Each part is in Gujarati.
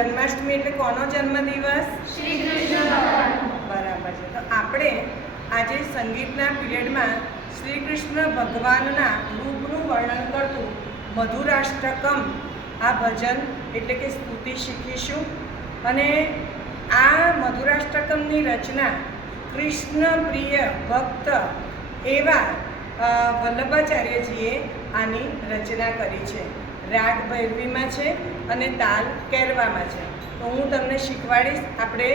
જન્માષ્ટમી એટલે કોનો જન્મદિવસ? શ્રી કૃષ્ણ ભગવાન. બરાબર છે. તો આપણે આજે સંગીતના પીરિયડમાં શ્રી કૃષ્ણ ભગવાનના રૂપનું વર્ણન કરતું મધુરાષ્ટકમ આ ભજન એટલે કે સ્તુતિ શીખીશું. અને આ મધુરાષ્ટકમની રચના કૃષ્ણ પ્રિય ભક્ત એવા વલ્લભાચાર્યજીએ આની રચના કરી છે. રાગ ભૈરવીમાં છે અને તાલ કેરવામાં છે. તો હું તમને શીખવાડીશ. આપણે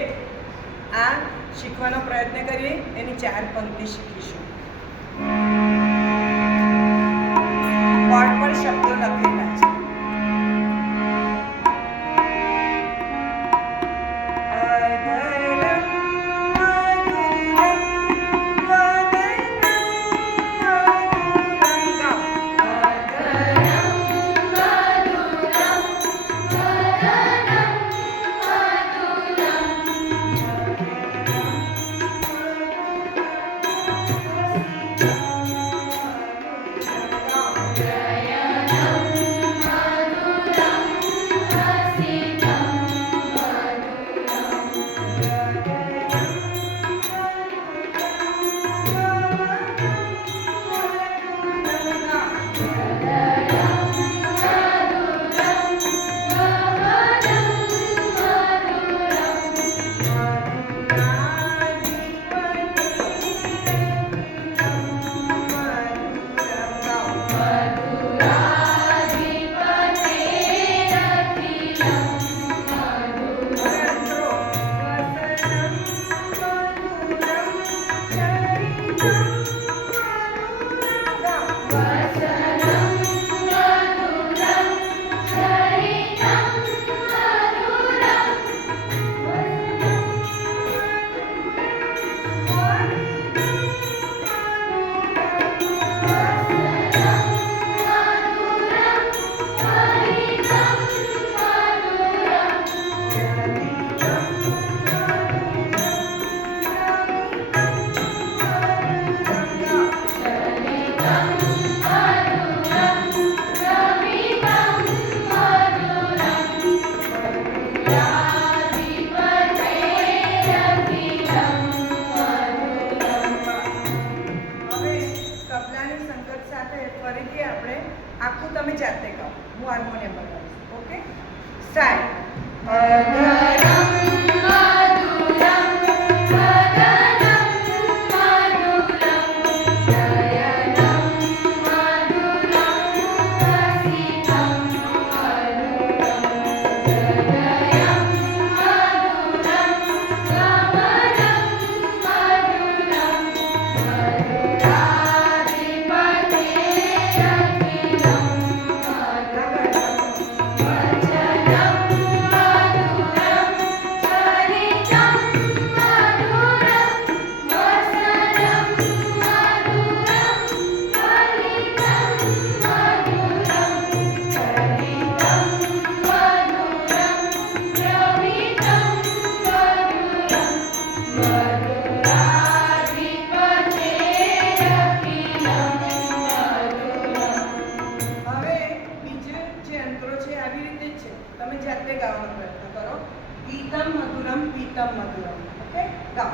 આ શીખવાનો પ્રયત્ન કરીએ. એની 4 પંક્તિ શીખીશું. બોર્ડ પર શબ્દો લખેલા છે. ફરીથી આપણે આખું તમે જાતે ગાઓ. હું હાર્મોનિયમ બગાડીશ. Okay, start. તમે જાતે ગાવાનો પ્રયત્ન કરો. ગીતમ મધુરમ પીતમ મધુરમ. ઓકે, ગાઓ.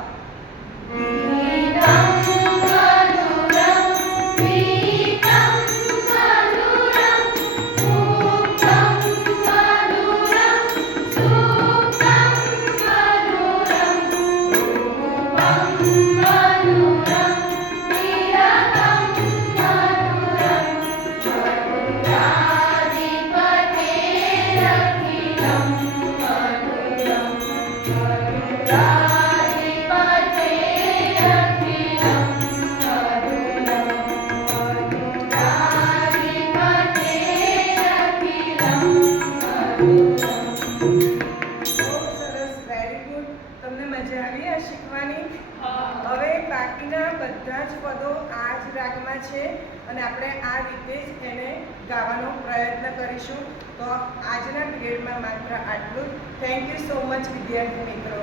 હવે બાકીના બધા જ પદો આ જ રાગમાં છે અને આપણે આ રીતે જ એને ગાવાનો પ્રયત્ન કરીશું. તો આજના પીરિયડમાં માત્ર આટલું જ. થેન્ક યુ સો મચ વિદ્યાર્થી મિત્રો.